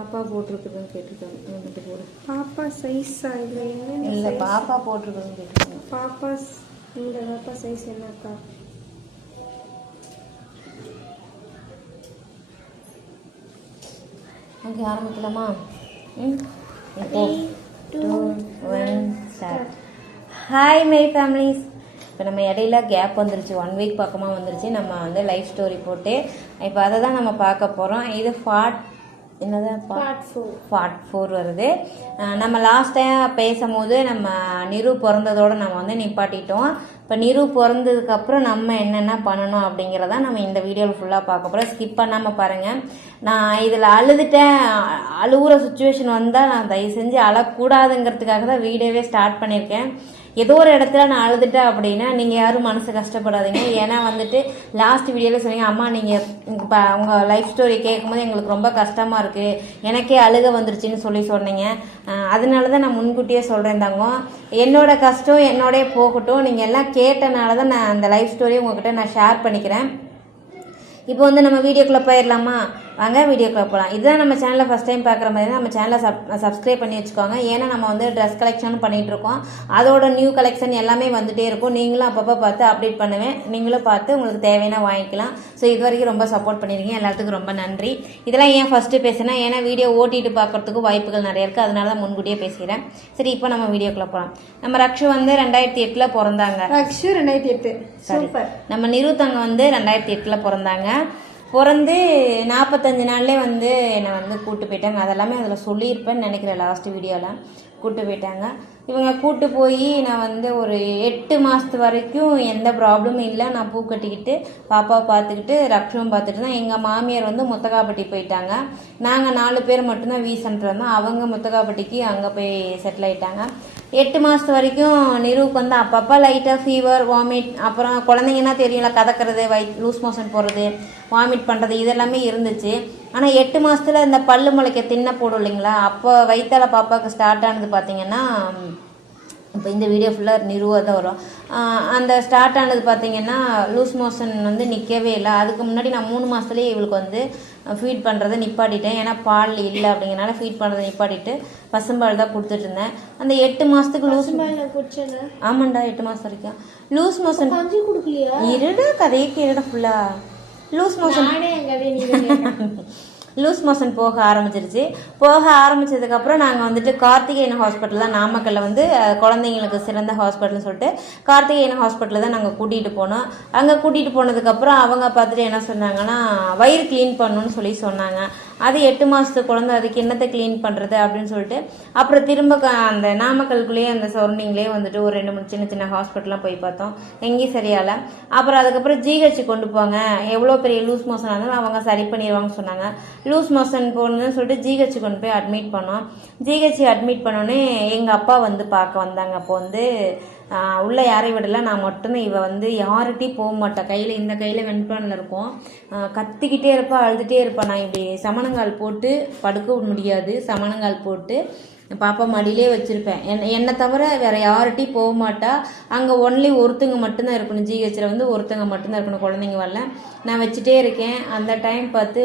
பாப்பா போட்டிருக்குதுன்னு கேட்டிருக்காங்க. வந்துட்டு போடு. பாப்பா சைஸா இல்லை என்ன இல்லை பாப்பா போட்டிருக்குதுன்னு கேட்டிருக்காங்க. பாப்பா இந்த பாப்பா சைஸ் என்னக்கா? ஓகே ஆரம்பிக்கலாமா? 3, 2, 1 ஸ்டார்ட். Hi my families. இப்போ நம்ம இடையில கேப் வந்துருச்சு, 1 வீக் பக்கமாக வந்துருச்சு. நம்ம வந்து லைஃப் ஸ்டோரி போட்டு இப்போ அதை தான் நம்ம பார்க்க போகிறோம். இது பார்ட் 4 வருது. நம்ம லாஸ்ட் டைம் பேசும்போது நம்ம நிரு பிறந்ததோடு நம்ம வந்து நிப்பாட்டிட்டோம். இப்போ நிரு பிறந்ததுக்கப்புறம் நம்ம என்னென்ன பண்ணணும் அப்படிங்கிறத நம்ம இந்த வீடியோவில் ஃபுல்லாக பார்க்க போகிறோம். ஸ்கிப் பண்ணாமல் பாருங்கள். நான் இதில் அழுகுற சுச்சுவேஷன் வந்தால் நான் தயவு செஞ்சு அழக்கூடாதுங்கிறதுக்காக தான் வீடியோவே ஸ்டார்ட் பண்ணியிருக்கேன். ஏதோ ஒரு இடத்துல நான் அழுதுட்டேன் அப்படின்னா நீங்கள் யாரும் மனசு கஷ்டப்படாதீங்க. ஏன்னா வந்துட்டு லாஸ்ட் வீடியோவில் சொன்னீங்க, அம்மா நீங்கள் இப்போ உங்கள் லைஃப் ஸ்டோரி கேட்கும்போது எங்களுக்கு ரொம்ப கஷ்டமாக இருக்குது, எனக்கே அழுக வந்துருச்சுன்னு சொன்னீங்க. அதனால தான் நான் முன்கூட்டியே சொல்கிறேன் தாங்க, என்னோட கஷ்டம் என்னோடய போகட்டும். நீங்கள் எல்லாம் கேட்டனால தான் நான் அந்த லைஃப் ஸ்டோரியை உங்கள்கிட்ட நான் ஷேர் பண்ணிக்கிறேன். இப்போ வந்து நம்ம வீடியோக்குள்ளே போயிடலாமா? வாங்க வீடியோக்குள்ளே போகலாம். இதுதான் நம்ம சேனலில் ஃபஸ்ட் டைம் பார்க்குற மாதிரி நம்ம சேனலை சப்ஸ்கிரைப் பண்ணி வச்சுக்கோங்க. ஏன்னா நம்ம வந்து ட்ரெஸ் கலெக்ஷன் பண்ணிகிட்டு இருக்கோம். அதோட நியூ கலெக்ஷன் எல்லாமே வந்துகிட்டே இருக்கும். நீங்களும் அப்பப்போ பார்த்து அப்டேட் பண்ணுவேன். நீங்களும் பார்த்து உங்களுக்கு தேவையான வாங்கிக்கலாம். ஸோ இது வரைக்கும் ரொம்ப சப்போர்ட் பண்ணியிருக்கீங்க, எல்லாத்துக்கும் ரொம்ப நன்றி. இதெல்லாம் ஏன் ஃபஸ்ட்டு பேசுனா, ஏன்னா வீடியோ ஓட்டிட்டு பார்க்குறதுக்கு வாய்ப்புகள் நிறைய இருக்குது. அதனால தான் முன்கூட்டியே பேசுகிறேன். சரி, இப்போ நம்ம வீடியோக்குள்ளே போகலாம். நம்ம ரக்ஷு வந்து 2008 பிறந்தாங்க. ரக்ஷு 2008. சூப்பர். நம்ம நிருத்தங்க வந்து 2008 பிறந்தாங்க. பிறந்து 45 நாள்லேயே வந்து என்னை வந்து கூப்பிட்டு போயிட்டாங்க. அதெல்லாமே அதில் சொல்லியிருப்பேன்னு நினைக்கிறேன், லாஸ்ட் வீடியோவில் கூப்பிட்டு போயிட்டாங்க. இவங்க கூப்பிட்டு போய் நான் வந்து ஒரு 8 மாதத்து வரைக்கும் எந்த ப்ராப்ளமும் இல்லை. நான் பூ கட்டிக்கிட்டு பாப்பாவை பார்த்துக்கிட்டு ரக்ஷுவும் பார்த்துட்டு தான். எங்கள் மாமியார் வந்து முத்தகாப்பட்டி போயிட்டாங்க. நாங்கள் 4 பேர் மட்டும்தான் சென்டர் வந்தோம். அவங்க முத்தகாப்பட்டிக்கு அங்கே போய் செட்டில் ஆகிட்டாங்க. 8 மாதத்து வரைக்கும் நிருவுக்கு வந்து அப்பப்போ லைட்டாக ஃபீவர், வாமிட், அப்புறம் குழந்தைங்கன்னா தெரியல, கதக்கிறது, லூஸ் மோஷன் போடுறது, வாமிட் பண்ணுறது, இதெல்லாமே இருந்துச்சு. ஆனால் 8 மாதத்தில் இந்த பல்லு முளைக்க தின்ன போடும் இல்லைங்களா, அப்போ வயிற்றால பாப்பாவுக்கு ஸ்டார்ட் ஆனது பார்த்திங்கன்னா, இப்போ இந்த வீடியோ ஃபுல்லாக நிறுவாக தான் வரும். அந்த ஸ்டார்ட் ஆனது பார்த்திங்கன்னா லூஸ் மோஷன் வந்து நிற்கவே இல்லை. அதுக்கு முன்னாடி நான் 3 மாதத்துலேயே இவளுக்கு வந்து ஃபீட் பண்ணுறதை நிப்பாட்டிட்டேன். ஏன்னா பால் இல்லை அப்படிங்கிறனால ஃபீட் பண்ணுறதை நிப்பாட்டிட்டு பசும்பால் தான் கொடுத்துட்டு இருந்தேன். அந்த 8 மாதத்துக்கு லூஸ் ஆமாண்டா 8 மாதம் வரைக்கும் லூஸ் மோஷன் இருட கதையை கேட ஃபுல்லாக லூஸ் மோஷன் போக ஆரம்பிச்சிருச்சு. போக ஆரம்பித்ததுக்கப்புறம் நாங்கள் வந்துட்டு கார்த்திகேயன் ஹாஸ்பிட்டல் தான், நாமக்கல்லில் வந்து குழந்தைங்களுக்கு சிறந்த ஹாஸ்பிட்டல்னு சொல்லிட்டு கார்த்திகேயன் ஹாஸ்பிட்டலில் தான் நாங்கள் கூட்டிகிட்டு போனோம். அங்கே கூட்டிகிட்டு போனதுக்கப்புறம் அவங்க பார்த்துட்டு என்ன சொன்னாங்கன்னா, வயிறு க்ளீன் பண்ணணுன்னு சொன்னாங்க. அது 8 மாதத்து குழந்தை, அதுக்கு என்னத்தை க்ளீன் பண்ணுறது அப்படின்னு சொல்லிட்டு அப்புறம் திரும்ப அந்த நாமக்கல்குள்ளேயே அந்த சரௌண்டிங்லேயே வந்துட்டு ஒரு 2-3 சின்ன சின்ன ஹாஸ்பிட்டல்லாம் போய் பார்த்தோம். எங்கேயும் சரியால. அப்புறம் அதுக்கப்புறம் ஜிஹெச் கொண்டு போங்க, எவ்வளோ பெரிய லூஸ் மோஷன் இருந்தாலும் அவங்க சரி பண்ணிடுவாங்கன்னு சொன்னாங்க. லூஸ் மோஷன் போகணுன்னு சொல்லிட்டு ஜிஹெச் கொண்டு போய் அட்மிட் பண்ணோம். ஜிஹெச் அட்மிட் பண்ணோன்னே எங்கள் அப்பா வந்து பார்க்க வந்தாங்க. அப்போ வந்து உள்ளே யாரையும் விடலை, நான் மட்டும்தான். இவள் வந்து யார்கிட்டையும் போக மாட்டேன். கையில் இந்த கையில் வெண்பனில் இருக்கும், கத்திக்கிட்டே இருப்பா, அழுதுகிட்டே இருப்பாள். நான் இப்படி சமணங்கால் போட்டு படுக்க முடியாது, சமணங்கால் போட்டு பாப்பா மடியிலே வச்சுருப்பேன். என்னை தவிர வேறு யார்கிட்டையும் போக மாட்டா. அங்கே ஒன்லி ஒருத்தங்க மட்டும்தான் இருக்கணும், ஜிஹெச்சில் வந்து ஒருத்தங்க மட்டும்தான் இருக்கணும், குழந்தைங்க வரல. நான் வச்சுட்டே இருக்கேன். அந்த டைம் பார்த்து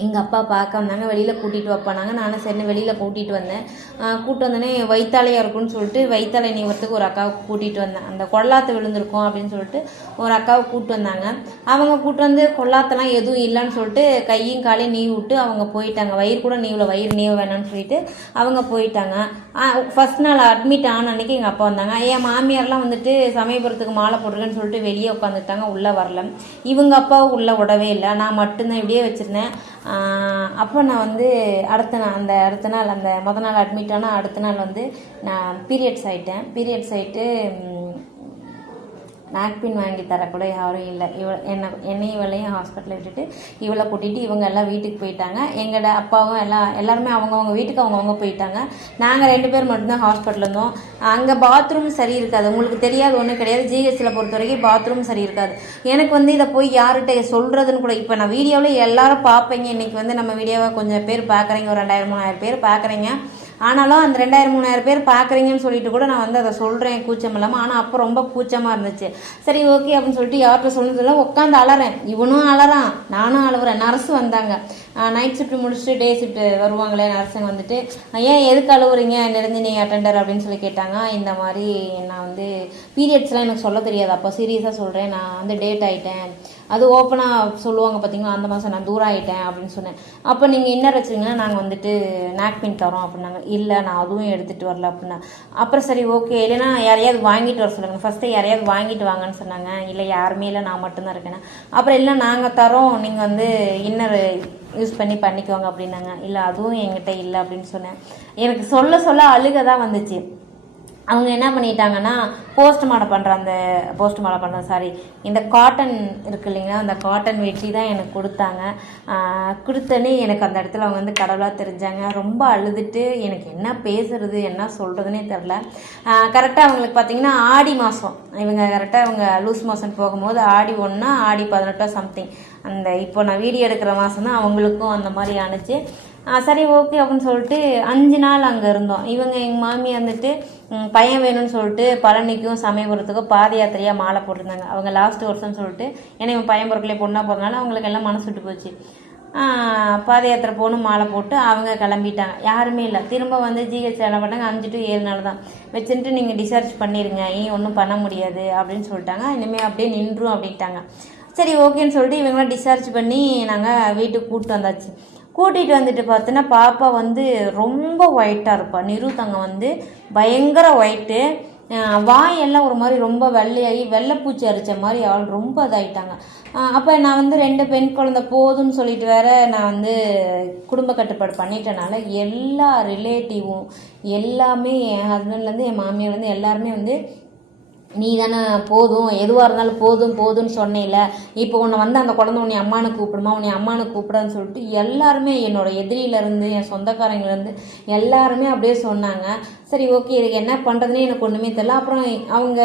எங்கள் அப்பா பார்க்க வந்தாங்க. வெளியில் கூட்டிகிட்டு வைப்பானாங்க. நானும் சரி வெளியில் கூட்டிகிட்டு வந்தேன். கூப்பிட்டு வந்தோடனே வயிற்றாலையாக இருக்குன்னு சொல்லிட்டு வயிற்றாலை நீவறதுக்கு ஒரு அக்காவை கூட்டிகிட்டு வந்தேன். அந்த கொள்ளாத்து விழுந்திருக்கும் அப்படின்னு சொல்லிட்டு ஒரு அக்காவை கூப்பிட்டு வந்தாங்க. அவங்க கூப்பிட்டு வந்து கொள்ளாத்தெல்லாம் எதுவும் இல்லைன்னு சொல்லிட்டு கையும் காலையும் நீவி விட்டு அவங்க போயிட்டாங்க. வயிறு கூட நீவில், வயிறு நீவ வேணாம்னு சொல்லிட்டு அவங்க போயிட்டாங்க. ஃபஸ்ட் நாள் அட்மிட் ஆன அன்றைக்கி எங்கள் அப்பா வந்தாங்க. என் மாமியார்லாம் வந்துட்டு சமயபுரத்துக்கு மாலை போட்டுருக்கேன்னு சொல்லிட்டு வெளியே உட்காந்துட்டாங்க, உள்ளே வரல. இவங்க அப்பாவும் உள்ளே விடவே இல்லை. நான் மட்டும்தான் இப்படியே வச்சுருந்தேன். அப்போ நான் வந்து அடுத்த நாள் அந்த மொதல் நாள் அட்மிட் ஆனால் அடுத்த நாள் வந்து நான் பீரியட்ஸ் ஆகிட்டு நாக்பின் வாங்கி தரக்கூட யாரும் இல்லை. என்னையும் இவளையும் ஹாஸ்பிட்டலில் விட்டுட்டு இவளை கூட்டிகிட்டு இவங்க எல்லாம் வீட்டுக்கு போயிட்டாங்க. எங்களோட அப்பாவும் எல்லாருமே அவங்கவுங்க வீட்டுக்கு அவங்கவுங்க போயிட்டாங்க. நாங்கள் 2 பேர் மட்டும்தான் ஹாஸ்பிட்டலில் இருந்தோம். அங்கே பாத்ரூம் சரி இருக்காது, உங்களுக்கு தெரியாது ஒன்றும் கிடையாது. ஜிஹெச்சில் பொறுத்த வரைக்கும் பாத்ரூம் சரி இருக்காது. எனக்கு வந்து இதை போய் யார்கிட்ட சொல்கிறதுன்னு கூட, இப்போ நான் வீடியோவில் எல்லாரும் பார்ப்பீங்க. இன்றைக்கி வந்து நம்ம வீடியோவை கொஞ்சம் பேர் பார்க்குறீங்க, ஒரு 2000-3000 பேர் பார்க்குறீங்க. ஆனாலும் அந்த 2000-3000 பேர் பார்க்குறீங்கன்னு சொல்லிட்டு கூட நான் வந்து அதை சொல்கிறேன் கூச்சம் இல்லாமல். ஆனால் அப்போ ரொம்ப கூச்சமாக இருந்துச்சு. சரி ஓகே அப்படின்னு சொல்லிட்டு யார்கிட்ட சொல்லணும்னு உட்காந்து அலறேன். இவனும் அலறான், நானும் அழுவுறேன். நர்ஸு வந்தாங்க, நைட் ஷிஃப்ட் முடிச்சுட்டு டே ஷிஃப்ட் வருவாங்களே நர்ஸுங்க வந்துட்டு, ஏன் எதுக்கு அழுவுறீங்க நிரஞ்சினி அட்டெண்டர் அப்படின்னு சொல்லி கேட்டாங்க. இந்த மாதிரி நான் வந்து பீரியட்ஸ்லாம் எனக்கு சொல்ல தெரியாது, அப்போ சீரியஸாக சொல்கிறேன், நான் வந்து டேட் ஆகிட்டேன், அது ஓப்பனாக சொல்லுவாங்க பார்த்தீங்களா, அந்த மாதம் நான் தூரம் ஆகிட்டேன் அப்படின்னு சொன்னேன். அப்போ நீங்கள் என்ன வச்சுருங்கன்னா நாங்கள் வந்துட்டு நாப்கின் தரோம் அப்படின்னாங்க. இல்லை நான் அதுவும் எடுத்துகிட்டு வரல அப்படின்னா. அப்புறம் சரி ஓகே, இல்லைன்னா யாரையாவது வாங்கிட்டு வர சொல்லுங்கள், ஃபஸ்ட்டு யாரையாவது வாங்கிட்டு வாங்கன்னு சொன்னாங்க. இல்லை யாருமே இல்லை, நான் மட்டும்தான் இருக்கேன். அப்புறம் இல்லை நாங்கள் தரோம், நீங்கள் வந்து இன்னர் யூஸ் பண்ணிக்கோங்க அப்படின்னாங்க. இல்லை அதுவும் என்கிட்ட இல்லை அப்படின்னு சொன்னேன். எனக்கு சொல்ல சொல்ல அழுக தான் வந்துச்சு. அவங்க என்ன பண்ணிட்டாங்கன்னா போஸ்ட்மார்ட்டம் பண்ணுற சாரி இந்த காட்டன் இருக்கு இல்லைங்களா, அந்த காட்டன் வெட்டி தான் எனக்கு கொடுத்தாங்க. கொடுத்தோன்னே எனக்கு அந்த இடத்துல அவங்க வந்து கடவுளாக தெரிஞ்சாங்க. ரொம்ப அழுதுட்டு எனக்கு என்ன பேசுறது என்ன சொல்கிறதுனே தெரில. கரெக்டாக அவங்களுக்கு பார்த்தீங்கன்னா ஆடி மாதம், இவங்க கரெக்டாக இவங்க லூஸ் மோஷன் போகும்போது ஆடி 1 ஆடி 18 சம்திங், அந்த இப்போ நான் வீடியோ எடுக்கிற மாதம் தான் அவங்களுக்கும் அந்த மாதிரி ஆணுச்சு. சரி ஓகே அப்படின்னு சொல்லிட்டு 5 நாள் அங்கே இருந்தோம். இவங்க எங்கள் மாமி வந்துட்டு பையன் வேணும்னு சொல்லிட்டு பழனிக்கும் சமயபுரத்துக்கும் பாத யாத்திரையாக மாலை போட்டிருந்தாங்க. அவங்க லாஸ்ட் வருஷம்னு சொல்லிட்டு, ஏன்னா இவன் பையன் பொருட்களே பொண்ணாக போகிறதுனால அவங்களுக்கு எல்லாம் மனசு விட்டு போச்சு. பாத யாத்திரை போகணும் மாலை போட்டு அவங்க கிளம்பிட்டாங்க. யாருமே இல்லை. திரும்ப வந்து ஜிஹெச் என்ன பண்ணாங்க, 5 to 7 நாள் தான் வச்சுட்டு நீங்கள் டிஸ்சார்ஜ் பண்ணிடுங்க, இனி ஒன்றும் பண்ண முடியாது அப்படின்னு சொல்லிட்டாங்க. இனிமேல் அப்படியே நின்றும் அப்படின்ட்டாங்க. சரி ஓகேன்னு சொல்லிட்டு இவங்களாம் டிஸ்சார்ஜ் பண்ணி நாங்கள் வீட்டுக்கு கூட்டிகிட்டு வந்துட்டு பார்த்தோன்னா பாப்பா வந்து ரொம்ப ஒயிட்டாக இருப்பாள். நிரு தங்க வந்து பயங்கர ஒயிட்டு, வாயெல்லாம் ஒரு மாதிரி ரொம்ப வெள்ளையாகி வெள்ளைப்பூச்சி அரிச்ச மாதிரி அவள் ரொம்ப இதாகிட்டாங்க. அப்போ நான் வந்து 2 பெண் குழந்தை போதும்னு சொல்லிட்டு வேற நான் வந்து குடும்ப கட்டுப்பாடு பண்ணிட்டனால எல்லா ரிலேட்டிவும் எல்லாமே என் ஹஸ்பண்ட்லேருந்து என் மாமியார்லேருந்து எல்லாருமே வந்து நீ தானே போதும், எதுவாக இருந்தாலும் போதும்னு சொன்னேல, இப்போ உன்னை வந்து அந்த குழந்தை உன்னை அம்மானு கூப்பிடுமா, உன்னை அம்மானு கூப்பிடான்னு சொல்லிட்டு எல்லாருமே என்னோட எதிரியிலேருந்து என் சொந்தக்காரங்கலேருந்து எல்லாருமே அப்படியே சொன்னாங்க. சரி ஓகே, இதுக்கு என்ன பண்ணுறதுனே எனக்கு ஒன்றுமே தெரியல. அப்புறம் அவங்க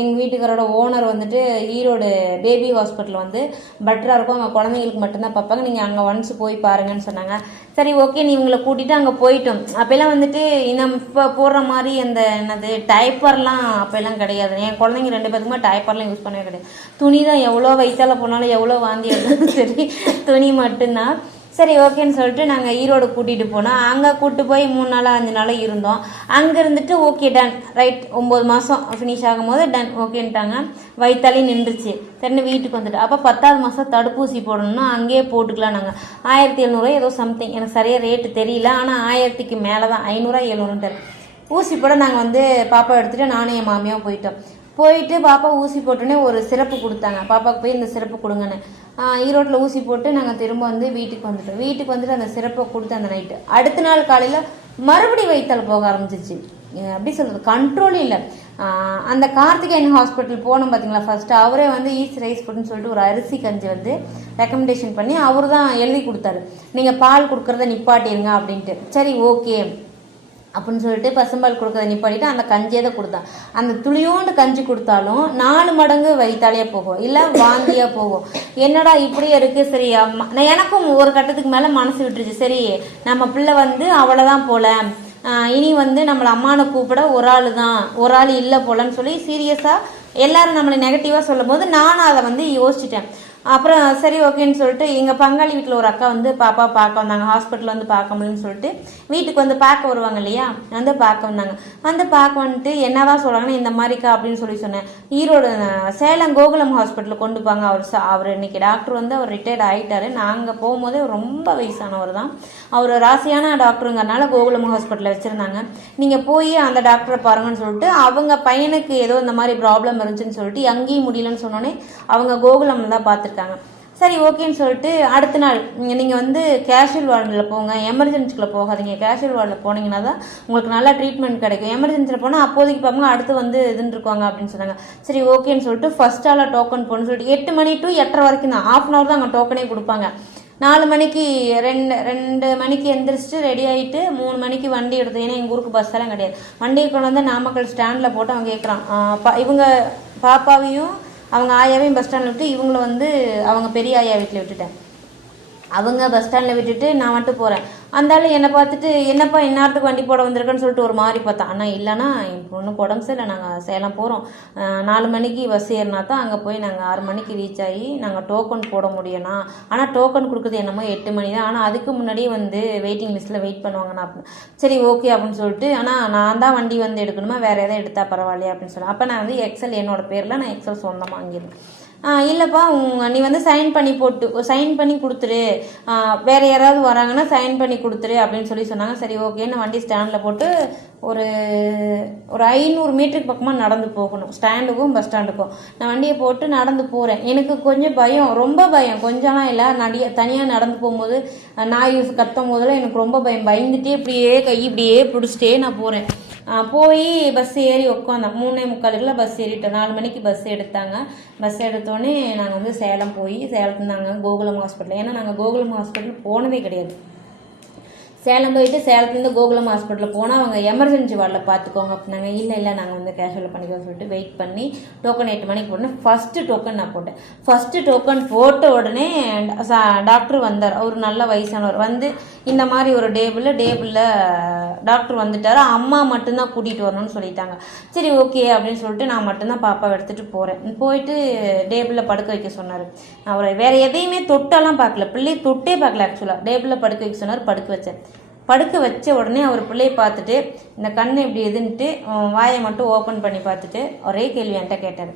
எங்கள் வீட்டுக்காரோட ஓனர் வந்துட்டு ஈரோடு பேபி ஹாஸ்பிட்டல் வந்து பெட்டராக இருக்கும், அவங்க குழந்தைங்களுக்கு மட்டும்தான் பார்ப்பாங்க, நீங்கள் அங்கே ஒன்ஸ் போய் பாருங்கன்னு சொன்னாங்க. சரி ஓகே, நீ இவங்களை கூட்டிகிட்டு அங்கே போயிட்டோம். அப்போல்லாம் வந்துட்டு நம்ம இப்போ போடுற மாதிரி அந்த என்னது டைப்பர்லாம் அப்போல்லாம் கிடையாது. என் குழந்தைங்க 2 பேருக்குமே டைப்பர்லாம் யூஸ் பண்ணவே கிடையாது. துணி தான் எவ்வளோ வயிற்றால போனாலும் எவ்வளோ வாந்தி எடுத்தாலும் சரி துணி மட்டும்தான். சரி ஓகேன்னு சொல்லிட்டு நாங்கள் ஈரோடு கூட்டிகிட்டு போனோம். அங்கே கூப்பிட்டு போய் 3 நாள் 5 நாள் இருந்தோம். அங்கே இருந்துட்டு ஓகே டன் ரைட் 9 மாதம் ஃபினிஷ் ஆகும்போது டன் ஓகேன்ட்டாங்க. வயிற்றாலே நின்றுச்சு. தென்னு வீட்டுக்கு வந்துட்டு அப்போ 10வது மாதம் தடுப்பூசி போடணும்னா அங்கேயே போட்டுக்கலாம். நாங்கள் 1700 ஏதோ சம்திங், எனக்கு சரியாக ரேட்டு தெரியல, ஆனால் 1000க்கு மேலே தான், 500 700 ஊசி போட நாங்கள் வந்து பாப்பா எடுத்துகிட்டு நானும் என் மாமியாவும் போயிட்டு பாப்பா ஊசி போட்டோன்னே ஒரு சிறப்பு கொடுத்தாங்க. பாப்பாவுக்கு போய் இந்த சிறப்பு கொடுங்கன்னு ஈரோட்டில் ஊசி போட்டு நாங்கள் திரும்ப வந்து வீட்டுக்கு வந்துட்டு அந்த சிறப்பை கொடுத்து அந்த நைட்டு அடுத்த நாள் காலையில் மறுபடி வயிற்றால் போக ஆரம்பிச்சிச்சு. எப்படி சொல்கிறது, கண்ட்ரோல் இல்லை. அந்த கார்த்திகேயன் ஹாஸ்பிட்டல் போனோம் பார்த்தீங்களா, ஃபர்ஸ்ட்டு அவரே வந்து ஈஸ்ட் ரைஸ் ஃபுட்னு சொல்லிட்டு ஒரு அரிசி கஞ்சி வந்து ரெக்கமெண்டேஷன் பண்ணி அவர் தான் எழுதி கொடுத்தாரு, நீங்கள் பால் கொடுக்குறத நிப்பாட்டிடுங்க அப்படின்ட்டு. சரி ஓகே அப்படின்னு சொல்லிட்டு பசும்பால் கொடுக்கறத நிப்பாட்டிட்டு அந்த கஞ்சியை தான் கொடுத்தான். அந்த துளியோண்டு கஞ்சி கொடுத்தாலும் 4 மடங்கு வயிற்றாலேயே போகும், இல்லை வாந்தியாக போகும். என்னடா இப்படியே இருக்குது. சரி நான் எனக்கும் ஒரு கட்டத்துக்கு மேலே மனசு விட்டுருச்சு. சரி நம்ம பிள்ளை வந்து அவ்வளோதான் போல, இனி வந்து நம்மளை அம்மானை கூப்பிட ஒரு ஆள் இல்லை போலன்னு சொல்லி சீரியஸாக எல்லாரும் நம்மளை நெகட்டிவாக சொல்லும் போது நானும் அதை வந்து யோசிச்சிட்டேன். அப்புறம் சரி ஓகேன்னு சொல்லிட்டு எங்கள் பங்காளி வீட்டில் ஒரு அக்கா வந்து பாப்பா பார்க்க வந்தாங்க. ஹாஸ்பிட்டலில் வந்து பார்க்க முடியும்னு சொல்லிட்டு வீட்டுக்கு வந்து பார்க்க வருவாங்க இல்லையா, வந்து பார்க்க வந்தாங்க. வந்து பார்க்க வந்துட்டு என்னதான் சொல்கிறாங்கன்னா இந்த மாதிரிக்கா அப்படின்னு சொன்னேன். ஈரோடு சேலம் கோகுலம் ஹாஸ்பிட்டலில் கொண்டு போங்க. அவர் இன்னைக்கு டாக்டர் வந்து அவர் ரிட்டையர்ட் ஆகிட்டாரு. நாங்கள் போகும்போதே ரொம்ப வயசானவர் தான், அவர் ராசியான டாக்டருங்கிறனால கோகுலம் ஹாஸ்பிட்டலில் வச்சுருந்தாங்க. நீங்கள் போய் அந்த டாக்டரை பாருங்கன்னு சொல்லிட்டு அவங்க பையனுக்கு ஏதோ இந்த மாதிரி ப்ராப்ளம் இருந்துச்சுன்னு சொல்லிட்டு அங்கேயும் முடியலன்னு சொன்னோன்னே அவங்க கோகுலம் தான் பார்த்துருக்காங்க. சரி ஓகேன்னு சொல்லிட்டு அடுத்த நாள் நீங்கள் வந்து கேஷுவல் வார்டில் போங்க, எமர்ஜென்சிக்குள்ளே போகாதீங்க, கேஷுவல் வார்டில் போனீங்கன்னா தான் உங்களுக்கு நல்லா ட்ரீட்மெண்ட் கிடைக்கும், எமர்ஜென்சியில் போனால் அப்போதைக்கு பார்ப்பாங்க அடுத்து வந்து இதுன்னு இருக்குவாங்க அப்படின்னு சொன்னாங்க. சரி ஓகேன்னு சொல்லிட்டு ஃபர்ஸ்ட் ஆளாக டோக்கன் போகணும்னு சொல்லிட்டு 8 மணி to 8:30 வரைக்கும் தான், 1/2 hour தான் அங்கே டோக்கனே கொடுப்பாங்க. 4 மணிக்கு 2 மணிக்கு எந்திரிச்சிட்டு ரெடி ஆகிட்டு 3 மணிக்கு வண்டி எடுத்து, ஏன்னா எங்கள் ஊருக்கு பஸ் எல்லாம் கிடையாது, வண்டியை கொண்டு வந்து நாமக்கல் ஸ்டாண்டில் போட்டு அவன் கேட்குறான். இவங்க பாப்பாவையும் அவங்க ஆயாவையும் பஸ் ஸ்டாண்டில் விட்டு இவங்களை வந்து அவங்க பெரிய ஆயா வீட்டில் விட்டுட்டேன். அவங்க பஸ் ஸ்டாண்டில் விட்டுட்டு நான் மட்டும் போகிறேன். அந்தாலும் என்னை பார்த்துட்டு என்னப்பா இந்நேரத்துக்கு வண்டி போட வந்திருக்கேன்னு சொல்லிட்டு ஒரு மாதிரி பார்த்தேன். ஆனால் இல்லைனா என் பொண்ணுக்கு உடம்பு சரியில்லை, நாங்கள் சேலம் போகிறோம், 4 மணிக்கு பஸ் ஏறினா தான் அங்கே போய் நாங்கள் 6 மணிக்கு ரீச் ஆகி நாங்கள் டோக்கன் போட முடியும்னா. ஆனால் டோக்கன் கொடுக்குறது என்னமோ 8 மணி தான். ஆனால் அதுக்கு முன்னாடியே வந்து வெயிட்டிங் லிஸ்ட்டில் வெயிட் பண்ணுவாங்கண்ணா அப்படின்னு. சரி ஓகே அப்படின்னு சொல்லிட்டு, ஆனால் நான் தான் வண்டி வந்து எடுக்கணுமா, வேறு எதாவது எடுத்தால் பரவாயில்லையா அப்படின்னு சொல்லி. அப்போ நான் வந்து எக்ஸல் என்னோடய பேரில் நான் எக்ஸல் சொந்தமாக வாங்கியிருந்தேன். இல்லைப்பா நீ வந்து சைன் பண்ணி கொடுத்துரு, வேறு யாராவது வராங்கன்னா சைன் பண்ணி கொடுத்துரு அப்படின்னு சொன்னாங்க. சரி ஓகேன்னு வண்டி ஸ்டாண்டில் போட்டு ஒரு 500 மீட்டருக்கு பக்கமாக நடந்து போகணும், ஸ்டாண்டுக்கும் பஸ் ஸ்டாண்டுக்கும். நான் வண்டியை போட்டு நடந்து போகிறேன். எனக்கு கொஞ்சம் பயம், ரொம்ப பயம், கொஞ்சம்லாம் இல்லை. தனியாக நடந்து போகும்போது நாய் கத்தும் போதெல்லாம் எனக்கு ரொம்ப பயந்துட்டே இப்படியே பிடிச்சிட்டே நான் போகிறேன். போய் பஸ் ஏறி உட்காந்தேன். 3:45 பஸ் ஏறிட்டோம். 4 மணிக்கு பஸ் எடுத்தாங்க. பஸ் எடுத்தோடனே நாங்கள் வந்து சேலம் போய் சேலத்துல நாங்கள் கோகுலம் ஹாஸ்பிட்டல், ஏன்னா நாங்கள் கோகுலம் ஹாஸ்பிட்டல் போனதே கிடையாது. சேலம் போயிட்டு சேலத்துலேருந்து கோகுலம் ஹாஸ்பிட்டலில் போனால் அவங்க எமர்ஜென்சி வார்டில் பார்த்துக்கோங்க அப்படின்னாங்க. இல்லை நாங்கள் வந்து கேஷுவலில் பண்ணிக்கோன்னு சொல்லிட்டு வெயிட் பண்ணி டோக்கன் 8 மணிக்கு போட்டேன். ஃபஸ்ட்டு டோக்கன் நான் போட்டேன். ஃபஸ்ட்டு டோக்கன் போட்ட உடனே டாக்டர் வந்தார். அவர் நல்ல வயசானவர். வந்து இந்த மாதிரி ஒரு டேபிளில் டாக்டர் வந்துட்டார். அம்மா மட்டும்தான் கூட்டிகிட்டு வரணும்னு சொல்லிட்டாங்க. சரி ஓகே அப்படின்னு சொல்லிட்டு நான் மட்டும்தான் பாப்பாவை எடுத்துகிட்டு போகிறேன். போயிட்டு டேபிளில் படுக்க வைக்க சொன்னார். அவரை வேறு எதையுமே தொட்டெல்லாம் பார்க்கல, பிள்ளையை தொட்டே பார்க்கல. ஆக்சுவலாக டேபிளில் படுக்க வைக்க சொன்னார். படுக்க வச்சேன். படுக்க வச்ச உடனே அவர் பிள்ளையை பார்த்துட்டு இந்த கண்ணு இப்படி எதுன்ட்டு வாயை மட்டும் ஓப்பன் பண்ணி பார்த்துட்டு ஒரே கேள்வி என்கிட்ட கேட்டார்.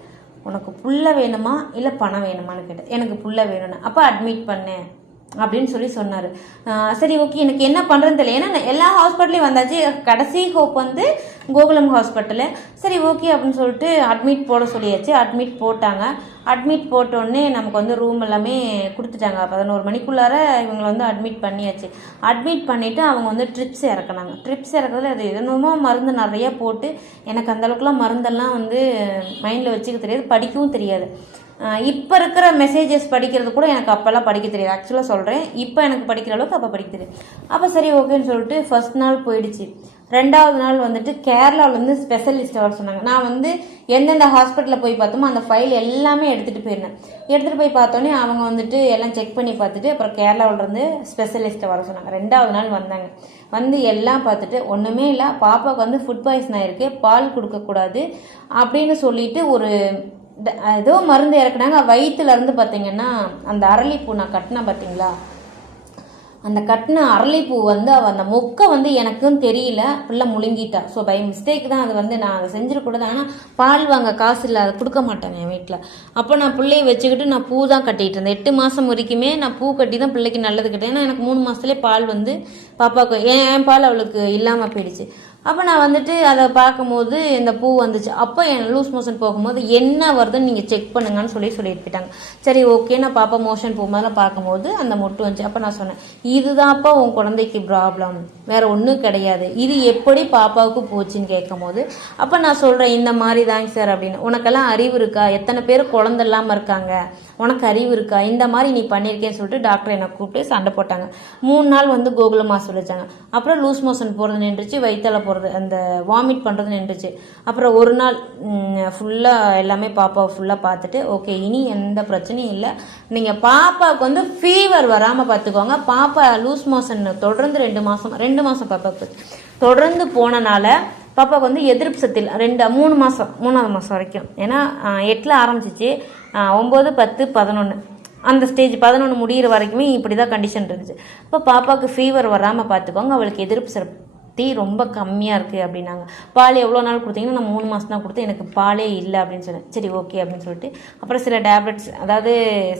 உனக்கு புள்ள வேணுமா இல்லை பணம் வேணுமான்னு கேட்டேன். எனக்கு புள்ள வேணும்னு. அப்போ அட்மிட் பண்ணேன் அப்படின்னு சொன்னார். சரி ஓகே, எனக்கு என்ன பண்ணுறதுன்னு தெரியல, ஏன்னா எல்லா ஹாஸ்பிட்டலையும் வந்தாச்சு. கடைசி ஹோப் வந்து கோகுலம் ஹாஸ்பிட்டலு. சரி ஓகே அப்படின்னு சொல்லிட்டு அட்மிட் போட சொல்லியாச்சு. அட்மிட் போட்டாங்க. அட்மிட் போட்டோடனே நமக்கு வந்து ரூம் எல்லாமே கொடுத்துட்டாங்க. 11 மணிக்குள்ளார இவங்களை வந்து அட்மிட் பண்ணியாச்சு. அட்மிட் பண்ணிவிட்டு அவங்க வந்து ட்ரிப்ஸ் இறக்குனாங்க. ட்ரிப்ஸ் இறக்குறதுல அது என்னமோ மருந்து நிறையா போட்டு, எனக்கு அந்தளவுக்குலாம் மருந்தெல்லாம் வந்து மைண்டில் வச்சுக்க தெரியாது, படிக்கவும் தெரியாது. இப்போ இருக்கிற மெசேஜஸ் படிக்கிறது கூட எனக்கு அப்போல்லாம் படிக்க தெரியாது. ஆக்சுவலாக சொல்கிறேன், இப்போ எனக்கு படிக்கிற அளவுக்கு அப்போ படிக்க தெரியும். அப்போ சரி ஓகேன்னு சொல்லிட்டு ஃபர்ஸ்ட் நாள் போயிடுச்சு. 2வது நாள் வந்துட்டு கேரளாவிலேருந்து ஸ்பெஷலிஸ்ட் வர சொன்னாங்க. நான் வந்து எந்தெந்த ஹாஸ்பிட்டலில் போய் பார்த்தோமோ அந்த ஃபைல் எல்லாமே எடுத்துகிட்டு போயிருந்தேன். எடுத்துகிட்டு போய் பார்த்தோன்னே அவங்க வந்துட்டு எல்லாம் செக் பண்ணி பார்த்துட்டு அப்புறம் கேரளாவிலேருந்து ஸ்பெஷலிஸ்ட்டை வர சொன்னாங்க. 2வது நாள் வந்தாங்க. வந்து எல்லாம் பார்த்துட்டு ஒன்றுமே இல்லை, பாப்பாவுக்கு வந்து ஃபுட் பாய்சன் ஆகிருக்கு, பால் கொடுக்கக்கூடாது அப்படின்னு சொல்லிட்டு ஒரு ஏதோ மருந்து இறக்குனாங்க. வயிற்றுல இருந்து பார்த்தீங்கன்னா அந்த அரளிப்பூ நான் கட்டினேன் பார்த்தீங்களா, அந்த கட்டின அரளிப்பூ வந்து அந்த மொக்கை வந்து எனக்கும் தெரியல, பிள்ளை முழுங்கிட்டா. ஸோ பை மிஸ்டேக் தான் அது வந்து நான் அதை செஞ்சிடக்கூடாது. ஆனால் பால் வாங்க காசு இல்லை, அதை கொடுக்க மாட்டேன் என் வீட்டில். அப்போ நான் பிள்ளையை வச்சுக்கிட்டு நான் பூ தான் கட்டிகிட்டு இருந்தேன். 8 மாதம் வரைக்குமே நான் பூ கட்டி தான் பிள்ளைக்கு நல்லது கட்டேன். ஏன்னா எனக்கு 3 மாதத்துலேயே பால் வந்து பாப்பாவுக்கு என் பால் அவளுக்கு இல்லாமல் போயிடுச்சு. அப்போ நான் வந்துட்டு அதை பார்க்கும்போது இந்த பூ வந்துச்சு. அப்போ என் லூஸ் மோஷன் போகும்போது என்ன வருதுன்னு நீங்கள் செக் பண்ணுங்கன்னு சொல்லிட்டு போயிட்டாங்க. சரி ஓகே, நான் பாப்பா மோஷன் போகும்போதெல்லாம் பார்க்கும்போது அந்த மொட்டு வந்துச்சு. அப்போ நான் சொன்னேன், இதுதான்ப்பா உன் குழந்தைக்கு ப்ராப்ளம், வேற ஒன்றும் கிடையாது, இது எப்படி பாப்பாவுக்கு போச்சுன்னு கேட்கும் போது அப்போ நான் சொல்கிறேன், இந்த மாதிரி தாங்க சார் அப்படின்னு. உனக்கெல்லாம் அறிவு இருக்கா, எத்தனை பேர் குழந்தை இல்லாமல் இருக்காங்க, உனக்கு அறிவு இருக்கா, இந்த மாதிரி நீ பண்ணியிருக்கேன்னு சொல்லிட்டு டாக்டர் என்னை கூப்பிட்டு சண்டை போட்டாங்க. 3 நாள் வந்து கோகுலம் ஹாஸ்பிட்டல் வச்சாங்க. அப்புறம் லூஸ் மோஷன் போகிறது நின்றுச்சு, வயிற்றால போகிறது அந்த வாமிட் பண்ணுறது நின்றுச்சு. அப்புறம் ஒரு நாள் ஃபுல்லாக எல்லாமே பாப்பாவை ஃபுல்லாக பார்த்துட்டு ஓகே இனி எந்த பிரச்சனையும் இல்லை, நீங்கள் பாப்பாவுக்கு வந்து ஃபீவர் வராமல் பார்த்துக்கோங்க. பாப்பா லூஸ் மோஷன் தொடர்ந்து 2 மாதம் பாப்பாவுக்கு தொடர்ந்து போனனால பாப்பாவுக்கு வந்து எதிர்ப்பு சக்தி 3 மாதம் 3வது மாதம் வரைக்கும், ஏன்னா 8ல் ஆரம்பிச்சிச்சு, 9, 10, 11 அந்த ஸ்டேஜ் 11 முடிகிற வரைக்குமே இப்படி தான் கண்டிஷன் இருந்துச்சு. இப்போ பாப்பாவுக்கு ஃபீவர் வராமல் பார்த்துக்கோங்க, அவளுக்கு எதிர்ப்பு சக்தி ரொம்ப கம்மியாக இருக்குது அப்படின்னாங்க. பால் எவ்வளோ நாள் கொடுத்தீங்கன்னா நான் 3 மாதம் தான் கொடுத்தேன், எனக்கு பாலே இல்லை அப்படின்னு சொன்னேன். சரி ஓகே அப்படின்னு சொல்லிட்டு அப்புறம் சில டேப்லெட்ஸ் அதாவது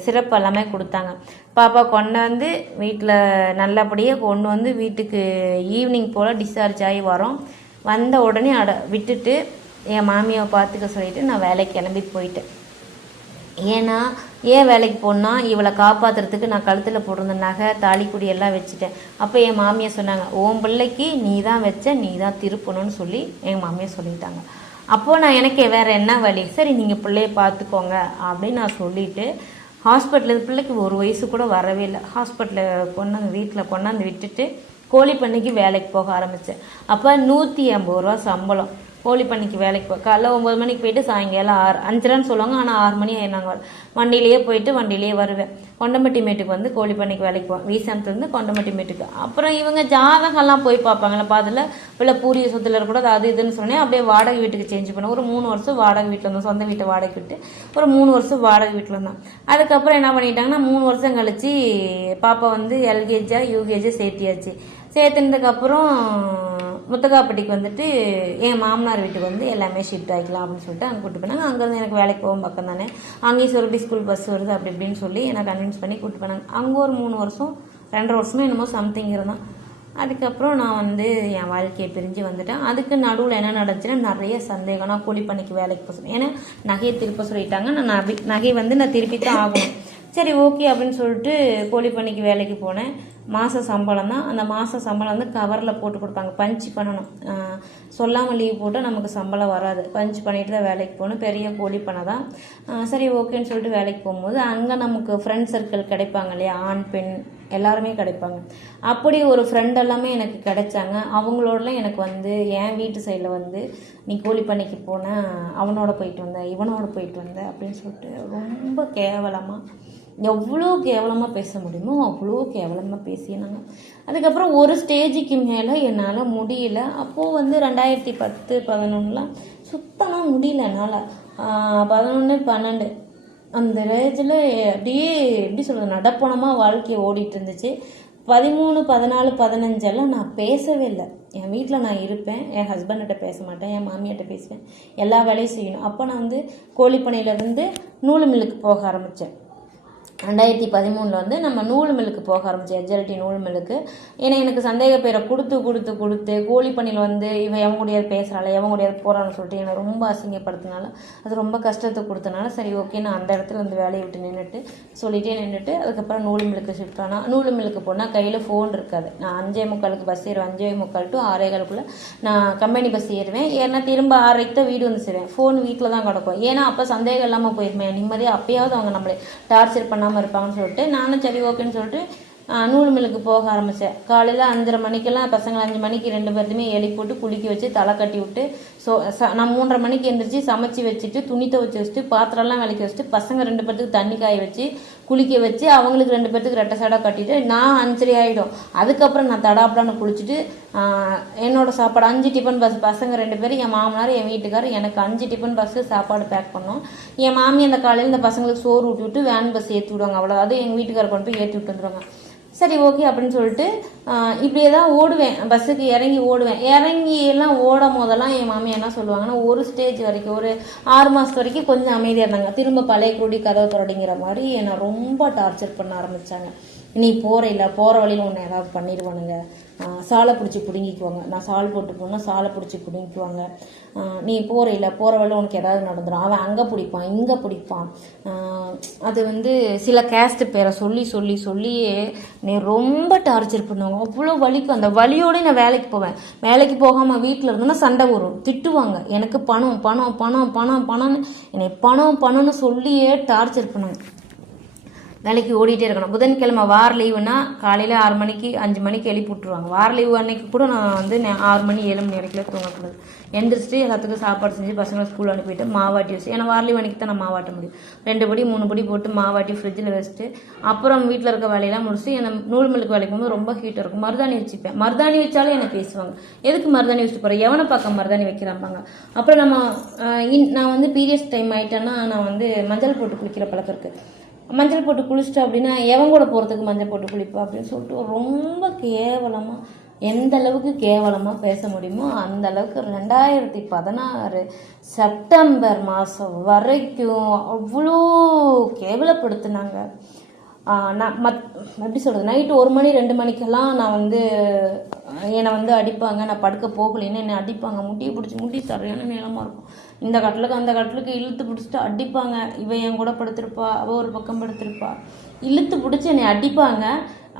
சிரப் எல்லாமே கொடுத்தாங்க. பாப்பா கொண்டு வந்து வீட்டில் நல்லபடியாக கொண்டு வந்து வீட்டுக்கு ஈவினிங் போல் டிஸ்சார்ஜ் ஆகி வரோம். வந்த உடனே விட்டுட்டு என் மாமியாவை பார்த்துக்க சொல்லிவிட்டு நான் வேலைக்கு கிளம்பி போயிட்டேன். ஏன்னா ஏன் வேலைக்கு போனால் இவளை காப்பாற்றுறதுக்கு நான் கழுத்தில் போட்டிருந்த நகை தாலிக்குடி எல்லாம் வச்சுட்டேன். அப்போ என் மாமியார் சொன்னாங்க, உன் பிள்ளைக்கு நீ தான் வச்ச, நீ தான் திருப்பணும்னு சொல்லி எங்கள் மாமியார் சொல்லிட்டாங்க. அப்போது நான் எனக்கு வேறு என்ன வழி, சரி நீங்கள் பிள்ளைய பார்த்துக்கோங்க அப்படின்னு நான் சொல்லிவிட்டு ஹாஸ்பிட்டலில் பிள்ளைக்கு 1 வயசு கூட வரவே இல்லை. ஹாஸ்பிட்டலில் வீட்டில் கொண்டாந்து விட்டுட்டு கோழி பண்ணைக்கு வேலைக்கு போக ஆரம்பித்தேன். அப்போ 150 ரூபா சம்பளம். கோழி பண்ணைக்கு வேலைக்கு காலைல 9 மணிக்கு போயிட்டு சாயங்காலம் 5:30 சொல்லுவாங்க, ஆனால் 6 மணி ஆயிடுனாங்க. வண்டியிலேயே போயிட்டு வண்டியிலேயே வருவேன். கொண்டம்பட்டி மேட்டுக்கு வந்து கோழி பண்ணைக்கு வேலைக்கு போவேன். வீசானத்துலேருந்து கொண்டம்பட்டி மேட்டுக்கு. அப்புறம் இவங்க ஜாதகம்லாம் போய் பார்ப்பாங்களா, பார்த்துல இல்லை பூரிய சொத்துல இருக்கக்கூடாது அது இதுன்னு சொன்னேன். அப்படியே வாடகை வீட்டுக்கு சேஞ்ச் பண்ணேன். ஒரு 3 வருஷம் வாடகை வீட்டில் இருந்தோம். சொந்த வீட்டை வாடகை விட்டு ஒரு 3 வருஷம் வாடகை வீட்டில் இருந்தோம். அதுக்கப்புறம் என்ன பண்ணிட்டாங்கன்னா 3 வருஷம் கழிச்சு பாப்பா வந்து எல்கேஜா யூகேஜா சேர்த்தியாச்சு. சேர்த்துனதுக்கப்புறம் முத்தகாப்பட்டிக்கு வந்துட்டு என் மாமனார் வீட்டுக்கு வந்து எல்லாமே ஷிஃப்ட் ஆகிக்கலாம் அப்படின்னு சொல்லிட்டு அங்கே கூப்பிட்டு போனாங்க. அங்கேருந்து எனக்கு வேலைக்கு போகும் பக்கம் தானே, அங்கேயும் சொருபி ஸ்கூல் பஸ் வருது அப்படி இப்படின்னு சொல்லி என்னை கன்வின்ஸ் பண்ணி கூப்பிட்டு போனாங்க. அங்கே ஒரு 3 வருஷம் 2.5 வருஷமும் என்னமோ சம்திங் இருந்தான். அதுக்கப்புறம் நான் வந்து என் வாழ்க்கையை பிரிஞ்சு வந்துட்டேன். அதுக்கு நடுவில் என்ன நடந்துச்சுன்னா நிறைய சந்தேகம். நான் கூலி பண்ணிக்கு வேலைக்கு போக சொன்னேன். ஏன்னா நகையை திருப்ப சொல்லிட்டாங்க. நான் நகை வந்து நான் திருப்பி தான் ஆகணும். சரி ஓகே அப்படின்னு சொல்லிட்டு கோழி பண்ணிக்கு வேலைக்கு போனேன். மாத சம்பளம் தான். அந்த மாத சம்பளம் வந்து கவரில் போட்டு கொடுப்பாங்க. பஞ்ச் பண்ணணும். சொல்லாமல் லீவ் போட்டால் நமக்கு சம்பளம் வராது. பஞ்ச் பண்ணிட்டு தான் வேலைக்கு போகணும். பெரிய கோழி பண்ணை தான். சரி ஓகேன்னு சொல்லிட்டு வேலைக்கு போகும்போது அங்கே நமக்கு ஃப்ரெண்ட் சர்க்கிள் கிடைப்பாங்க இல்லையா, ஆண் பெண் எல்லாருமே கிடைப்பாங்க. அப்படி ஒரு ஃப்ரெண்ட் எல்லாமே எனக்கு கிடைச்சாங்க. அவங்களோடலாம் எனக்கு வந்து என் வீட்டு சைடில் வந்து நீ கோழி பண்ணைக்கு போனேன், அவனோட போயிட்டு வந்த, இவனோட போயிட்டு வந்த அப்படின்னு சொல்லிட்டு ரொம்ப கேவலமாக, எவ்வளோ கேவலமாக பேச முடியுமோ அவ்வளோ கேவலமாக பேசினாங்க. அதுக்கப்புறம் ஒரு ஸ்டேஜுக்கு மேலே என்னால் முடியல. அப்போது வந்து 2010-11 சுத்தமாக முடியல என்னால். 11-12 அந்த ரேஜில் அப்படியே எப்படி சொல்கிறது, நடப்பணமாக வாழ்க்கையை ஓடிட்டு இருந்துச்சு. 13, 14, 15 நான் பேசவே இல்லை. என் வீட்டில் நான் இருப்பேன், என் ஹஸ்பண்ட்கிட்ட பேச மாட்டேன், என் மாமியார்கிட்ட பேசுவேன், எல்லா வேலையும் செய்யணும். அப்போ நான் வந்து கோழிப்பண்ணையிலேருந்து நூலு மில்லுக்கு போக ஆரம்பித்தேன். 2013 வந்து நம்ம நூல் மில்லுக்கு போக ஆரம்பித்தேன், எஜ்எல்டி நூல் மில்லுக்கு. ஏன்னா எனக்கு சந்தேக பேரை கொடுத்து கோழி பண்ணியில் வந்து இவன் எவன் கூடியாவது பேசுகிறாள், எவன் கூடியாவது போகிறான்னு சொல்லிட்டு என்னை ரொம்ப அசிங்கப்படுத்தினால, அது ரொம்ப கஷ்டத்தை கொடுத்தனால சரி ஓகே நான் அந்த இடத்துல வந்து வேலையை விட்டு நின்றுட்டு அதுக்கப்புறம் நூல் மில்லுக்கு ஷிஃப்ட் ஆனால் நூல் மில்லுக்கு போனால் கையில் ஃபோன் இருக்காது. நான் 5:45 பஸ் ஏறுவேன். 5:45 to 6:15 நான் கம்பெனி பஸ் ஏறுவேன். ஏன்னா திரும்ப 6:30 தான் வீடு வந்து சேருவேன். ஃபோன் வீட்டில் தான் கிடக்கும். ஏன்னா அப்போ சந்தேகம் இல்லாமல் போயிருப்பேன் நிம்மதியாக. அப்பயாவது அவங்க நம்மளை டார்ச்சர் பண்ணாமல் இருப்பாங்கன்னு சொல்லிட்டு நானும் சரி ஓகேன்னு சொல்லிட்டு நூல் மில்லுக்கு போக ஆரம்பித்தேன். காலையில் 5:30 மணிக்கெல்லாம் பசங்க 5 மணிக்கு 2 பேர்த்துமே எழுப்பி போட்டு குளிக்க வச்சு தலை கட்டி விட்டு நான் 3:30 மணிக்கு எழுந்திரிச்சு சமைச்சு வச்சுட்டு துணி துவைச்சி வச்சுட்டு பாத்திரம்லாம் விளக்கி வச்சுட்டு பசங்க 2 பேர்த்துக்கு தண்ணி காய வச்சு குளிக்க வச்சு அவங்களுக்கு 2 பேர்த்துக்கு ரெட்டை சடை கட்டிட்டு நான் 5:30 ஆகிடும். அதுக்கப்புறம் நான் தடாப்படான்னு குளிச்சுட்டு என்னோட சாப்பாடு 5 டிஃபன் பாக்ஸ், பசங்க 2 பேரும், என் மாமனார், என் வீட்டுக்காரர், எனக்கு 5 டிஃபன் பாக்ஸு சாப்பாடு பேக் பண்ணோம். என் மாமி அந்த காலையில் இந்த பசங்களுக்கு சோறு ஊட்டி விட்டு வேன் பஸ் ஏற்றி விடுவாங்க. அவ்வளோ அது எங்கள் வீட்டுக்காரர் கொண்டு போய் ஏற்றி விட்டு வந்துடுவாங்க. சரி ஓகே அப்படின்னு சொல்லிட்டு இப்படியே தான் ஓடுவேன். பஸ்ஸுக்கு இறங்கி ஓடுவேன். இறங்கி எல்லாம் ஓடும் போதெல்லாம் என் மாமி என்ன சொல்லுவாங்கன்னா, ஒரு ஸ்டேஜ் வரைக்கும் ஒரு 6 மாதம் வரைக்கும் கொஞ்சம் அமைதியாக இருந்தாங்க. திரும்ப பழைய குடி கதவு தொடடிங்கிற மாதிரி என்னை ரொம்ப டார்ச்சர் பண்ண ஆரம்பித்தாங்க. நீ போகிற வழியில் உன்னை ஏதாவது பண்ணிடுவானுங்க, சாலை பிடிச்சி பிடுங்கிக்குவாங்க. நான் சால் போட்டு போனால் சாலை பிடிச்சி பிடுங்கிக்குவாங்க. நீ போகிற வழியில் உனக்கு ஏதாவது நடந்துடும், அவன் அங்கே பிடிப்பான் இங்கே பிடிப்பான். அது வந்து சில கேஸ்ட் பேரை சொல்லியே நீ ரொம்ப டார்ச்சர் பண்ணுவாங்க. அவ்வளோ வலிக்கும். அந்த வலியோடு நான் வேலைக்கு போவேன். வேலைக்கு போகாமல் வீட்டில் இருந்தோன்னா சண்டை வரும், திட்டுவாங்க. எனக்கு பணம்னு என்னை பணம்னு சொல்லியே டார்ச்சர் பண்ணுவாங்க. வேலைக்கு ஓடிட்டே இருக்கணும். புதன்கிழமை வார லீவுனா காலையில் 6 மணிக்கு 5 மணிக்கு எழுப்பி விட்ருவாங்க. வார லீவு அன்னைக்கு கூட நான் வந்து 6 மணி 7 மணி வரைக்கும் தூங்கக்கூடாது. எந்திரிச்சிட்டு எல்லாத்துக்கும் சாப்பாடு செஞ்சு பசங்களை ஸ்கூல் அனுப்பிட்டு மாவாட்டி வச்சு, ஏன்னா வார லீவ் அன்னைக்கு தான் நான் மாவாட்ட முடியும். 2 படி 3 படி போட்டு மாவாட்டி ஃப்ரிட்ஜில் வச்சுட்டு அப்புறம் வீட்டில் இருக்க வேலையெல்லாம் முடிச்சு என்னை நூல் மில்லுக்கு வேலைக்கு போகும்போது ரொம்ப ஹீட்டாக இருக்கும். மருதாணி வச்சுப்பேன். மருதாணி வச்சாலும் என்னை பேசுவாங்க, எதுக்கு மருதாணி வச்சுட்டு போகிறேன், எவனை பார்க்க மருதாணி வைக்கிறாம்பாங்க. அப்புறம் நான் வந்து பீரியட்ஸ் டைம் ஆகிட்டேன்னா நான் வந்து மஞ்சள் போட்டு குளிக்கிற பழக்கம் இருக்குது. மஞ்சள் போட்டு குளிச்சிட்டோம் அப்படின்னா எவன் கூட போகிறதுக்கு மஞ்சள் போட்டு குளிப்பா அப்படின்னு சொல்லிட்டு ரொம்ப கேவலமாக, எந்த அளவுக்கு கேவலமாக பேச முடியுமோ அந்த அளவுக்கு 2016 செப்டம்பர் மாதம் வரைக்கும் அவ்வளோ கேவலப்படுத்தினாங்க. நான் எப்படி சொல்கிறது, நைட்டு 1 மணி 2 மணிக்கெல்லாம் நான் வந்து என்னை வந்து அடிப்பாங்க. நான் படுக்க போகலைன்னு என்னை அடிப்பாங்க. முட்டி சரியான நிலமாக இருக்கும். இந்த கட்டிலுக்கு அந்த கட்டிலுக்கு இழுத்து பிடிச்சிட்டு அடிப்பாங்க. இவன் என் கூட படுத்திருப்பா, அவள் ஒரு பக்கம் படுத்திருப்பா, இழுத்து பிடிச்சி என்னை அடிப்பாங்க.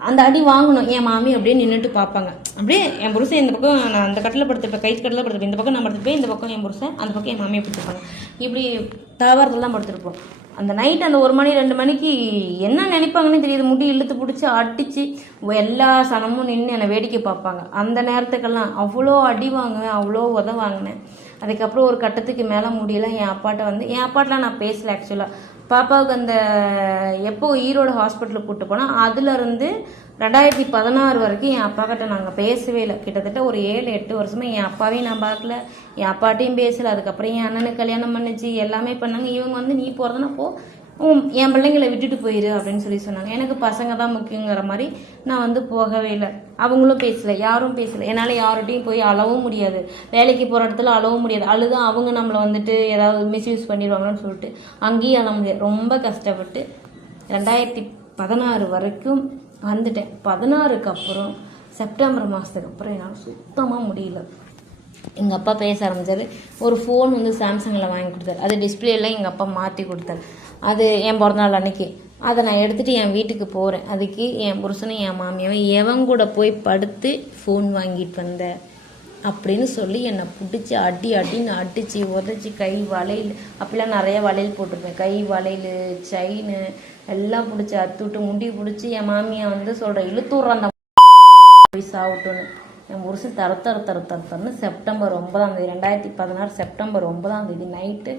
அந்த அடி வாங்கணும். என் மாமி அப்படியே நின்றுட்டு பார்ப்பாங்க. அப்படியே என் புருஷன் இந்த பக்கம், நான் அந்த கட்டில் படுத்துருப்பேன், கை கட்டில் படுத்துருப்பேன், இந்த பக்கம் நான் படுத்துருப்பேன், இந்த பக்கம் என் புருஷன், அந்த பக்கம் என் மாமியை படுத்துருப்பாங்க. இப்படி தாவரத்துலாம் படுத்துருப்போம். அந்த நைட் அந்த 1 மணி 2 மணிக்கு என்ன நினைப்பாங்கன்னு தெரியுது. முடி இழுத்து பிடிச்சி அடித்து எல்லா சனமும் நின்று என்னை வேடிக்கை பார்ப்பாங்க. அந்த நேரத்துக்கெல்லாம் அவ்வளோ அடி வாங்குவேன், அவ்வளோ உத வாங்கினேன். அதுக்கப்புறம் ஒரு கட்டத்துக்கு மேலே முடியல. என் அப்பாட்டெலாம் நான் பேசலை ஆக்சுவலாக. பாப்பாவுக்கு அந்த எப்போ ஈரோடு ஹாஸ்பிட்டலுக்கு கூப்பிட்டு போனால் அதுலேருந்து 2016 வரைக்கும் என் அப்பா கிட்ட நாங்கள் பேசவே இல்லை. கிட்டத்தட்ட ஒரு 7-8 வருஷமாக என் அப்பாவையும் நான் பார்க்கல, என் அப்பாட்டையும் பேசலை. அதுக்கப்புறம் என் அண்ணனுக்கு கல்யாணம் பண்ணிச்சு, எல்லாமே பண்ணாங்க. இவங்க நீ போகிறதுனா போ, என் பிள்ளைங்களை விட்டுட்டு போயிரு அப்படின்னு சொன்னாங்க. எனக்கு பசங்க தான் முக்கியங்கிற மாதிரி நான் போகவே இல்லை. அவங்களும் பேசலை, யாரும் பேசலை. என்னால் யார்கிட்டையும் போய் அழவும் முடியாது, வேலைக்கு போகிற இடத்துல அழவும் முடியாது. அழுதான் அவங்க நம்மளை ஏதாவது மிஸ்யூஸ் பண்ணிடுவாங்கன்னு சொல்லிட்டு அங்கேயும் அழ முடியாது. ரொம்ப கஷ்டப்பட்டு 2016 வரைக்கும் வந்துட்டேன். 16க்கு அப்புறம் செப்டம்பர் மாதத்துக்கு அப்புறம் என்னால் சுத்தமாக முடியல. எங்கள் அப்பா பேச ஆரம்பித்தார். ஒரு ஃபோன் சாம்சங்கில் வாங்கி கொடுத்தாரு. அது டிஸ்பிளேலாம் எங்கள் அப்பா மாற்றி கொடுத்தாரு. அது என் பிறந்தநாள் அன்னைக்கு அதை நான் எடுத்துகிட்டு என் வீட்டுக்கு போகிறேன். அதுக்கு என் புருஷனும் என் மாமியாவும் எவன் கூட போய் படுத்து ஃபோன் வாங்கிட்டு வந்த அப்படின்னு சொல்லி என்னை பிடிச்சி அடின்னு அடித்து உதச்சி கை வளையல், அப்படிலாம் நிறைய வளையல் போட்டிருப்பேன், கை வளையல் செயின் எல்லாம் பிடிச்சி அத்துவிட்டு முண்டி பிடிச்சி என் மாமியை சொல்கிற இழுத்துடுற அந்த போய் சாப்பிட்டோன்னு. என் புருஷன் தரன்னு செப்டம்பர் 9ஆம் தேதி 2016 செப்டம்பர் 9ஆம் தேதி நைட்டு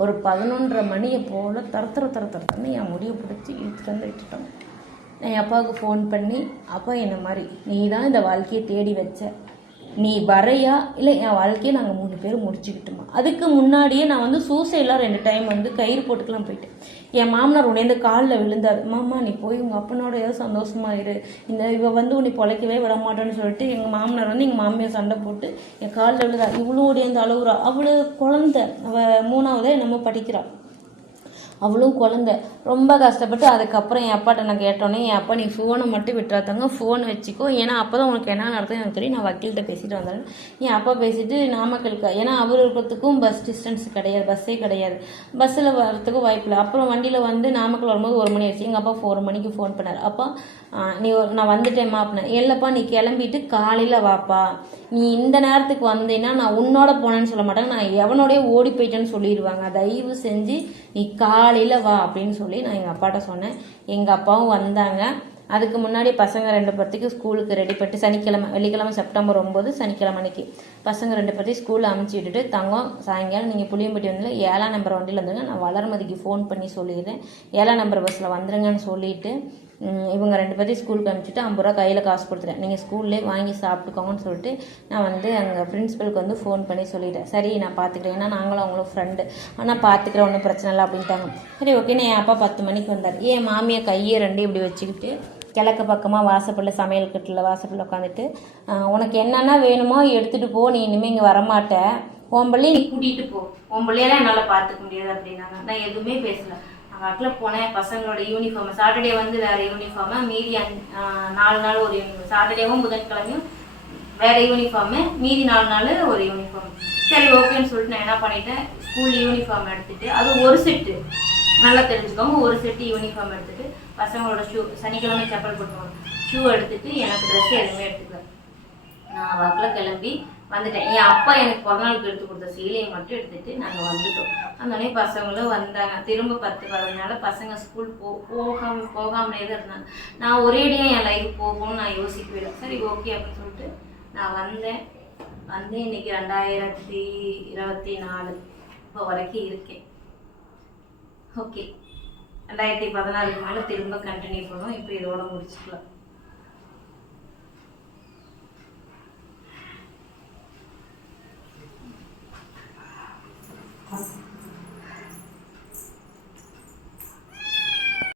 ஒரு 11:30 மணியை போல் தரன்னு என் முடிவை பிடிச்சி இழுத்துட்டு வந்து விட்டுட்டோம். என் அப்பாவுக்கு ஃபோன் பண்ணி, அப்பா என்ன மாதிரி நீ தான் இந்த வாழ்க்கையை தேடி வச்ச, நீ வரையா இல்லை என் வாழ்க்கையை நாங்கள் 3 பேர் முடிச்சுக்கிட்டோமா. அதுக்கு முன்னாடியே நான் சூசைடெலாம் 2 டைம் கயிறு போட்டுக்கலாம் போயிட்டேன். என் மாமனார் உடனே காலில் விழுந்தார். மாமா நீ போய் உங்கள் அப்பனோட ஏதோ சந்தோஷமாக இரு, இவ உன்னை பொழைக்கவே விட மாட்டேன்னு சொல்லிட்டு எங்கள் மாமனார் எங்கள் மாமியார் சண்டை போட்டு என் காலில் விழுந்தார். இவ்வளோ உடையந்து அழுகுறா. அவளு குழந்தை, அவள் 3ஆவதே என்னமோ படிக்கிறாள், அவளும் குழந்தை. ரொம்ப கஷ்டப்பட்டு அதுக்கப்புறம் என் அப்பாட்ட நான் கேட்டோன்னே, என் அப்பா நீ ஃபோனை மட்டும் விட்டுறாதாங்க, ஃபோன் வச்சுக்கோ, ஏன்னா அப்போ தான் உனக்கு என்ன நடத்தும் எனக்கு தெரியும், நான் வக்கீல்கிட்ட பேசிட்டு வந்தேன். என் அப்பா பேசிட்டு நாமக்கலுக்கு, ஏன்னா அவர் இருக்கிறதுக்கும் பஸ் டிஸ்டன்ஸ் கிடையாது, பஸ்ஸே கிடையாது, பஸ்ஸில் வரத்துக்கும் வாய்ப்பு இல்லை. அப்புறம் வண்டியில் நாமக்கல் வரும்போது 1 மணி ஆயிடுச்சு. எங்கள் அப்பா 4 மணிக்கு ஃபோன் பண்ணார். அப்பா நான் வந்துட்டேம்மா அப்படின்னேன். இல்லைப்பா நீ கிளம்பிட்டு காலையில் வாப்பா, நீ இந்த நேரத்துக்கு வந்தீங்கன்னா நான் உன்னோட போனேன்னு சொல்ல மாட்டாங்க, நான் எவனோடய ஓடி போயிட்டேன்னு சொல்லிடுவாங்க, தயவு செஞ்சு நீ காலையில் வா அப்படின்னு சொல்லி நான் எங்கள் அப்பாட்ட சொன்னேன். எங்கள் அப்பாவும் வந்தாங்க. அதுக்கு முன்னாடி பசங்க 2 பேர்த்துக்கு ஸ்கூலுக்கு ரெடி பண்ணிட்டு வெள்ளிக்கிழமை செப்டம்பர் 9 சனிக்கிழமை அன்னைக்கு பசங்க 2 பேர்த்தையும் ஸ்கூலில் அமுச்சு விட்டுட்டு, தங்கம் சாயங்காலம் நீங்கள் புளியம்பட்டி வண்டியில் 7ஆம் நம்பர் வண்டியில் வந்துருங்க, நான் வளர்மதிக்கு ஃபோன் பண்ணி சொல்லிடுறேன், 7ஆம் நம்பர் பஸ்ஸில் வந்துருங்கன்னு சொல்லிவிட்டு இவங்க 2 பேர்த்தையும் ஸ்கூலுக்கு அனுப்பிச்சிட்டு 50 ரூபா கையில் காசு கொடுத்துட்டேன். நீங்கள் ஸ்கூல்லே வாங்கி சாப்பிட்டுக்கோங்கன்னு சொல்லிட்டு நான் அங்கே பிரின்ஸிபலுக்கு ஃபோன் பண்ணி சொல்லிட்டேன். சரி நான் பார்த்துக்கிறேன், ஏன்னா நாங்களும் அவங்களும் ஃப்ரெண்டு, ஆனால் பார்த்துக்கிறேன் ஒன்றும் பிரச்சனை இல்லை அப்படின்ட்டாங்க. சரி ஓகேன்னு என் அப்பா 10 மணிக்கு வந்தார். என் மாமியை கையை 2 இப்படி வச்சுக்கிட்டு கிழக்கு பக்கமாக வாசப்படில் சமையல் கட்டில் வாசப்படில் உட்காந்துட்டு, உனக்கு என்னென்னா வேணுமோ எடுத்துகிட்டு போ, நீ இனிமேல் இங்கே வரமாட்டேன், உன் பிள்ளையை நீ கூட்டிகிட்டு போ, உன் பிள்ளையெல்லாம் என்னால் பார்த்துக்க முடியாது அப்படின்னாங்க. நான் எதுவுமே பேசலை. வாட்டில் போனேன். பசங்களோட யூனிஃபார்ம் சாட்டர்டே வேறு யூனிஃபார்மு, மீதி 4 நாள் ஒரு யூனிஃபார்ம், சாட்டர்டேவும் புதன்கிழமையும் வேறு யூனிஃபார்மு, மீதி 4 நாள் ஒரு யூனிஃபார்ம். சரி ஓகேன்னு சொல்லிட்டு நான் என்ன பண்ணிட்டேன், ஸ்கூல் யூனிஃபார்ம் எடுத்துகிட்டு, அது ஒரு செட்டு, நல்லா தெரிஞ்சுக்கோங்க, ஒரு செட்டு யூனிஃபார்ம் எடுத்துகிட்டு பசங்களோட ஷூ, சனிக்கிழமை செப்பல் போட்டுருவாங்க, ஷூ எடுத்துகிட்டு எனக்கு ட்ரெஸ் எதுவுமே எடுத்துக்கல. நான் வாக்கில் கிளம்பி வந்துட்டேன். என் அப்பா எனக்கு பிறநாளுக்கு எடுத்து கொடுத்த சீலையை மட்டும் எடுத்துகிட்டு நாங்கள் வந்துட்டோம். அதோடனே பசங்களும் வந்தாங்க. திரும்ப 10-15 நாள் பசங்க ஸ்கூல் போகாமலே தான் இருந்தாங்க. நான் ஒரேடியாக என் லைஃப் போகும்னு நான் யோசிக்கவே இல்லை. சரி ஓகே அப்படின்னு சொல்லிட்டு நான் வந்தேன். இன்னைக்கு 2024 இப்போ வரைக்கும் இருக்கேன். ஓகே, 2016 மேலே திரும்ப கண்டினியூ பண்ணுவோம். இப்போ இதோட முடிச்சுக்கலாம்.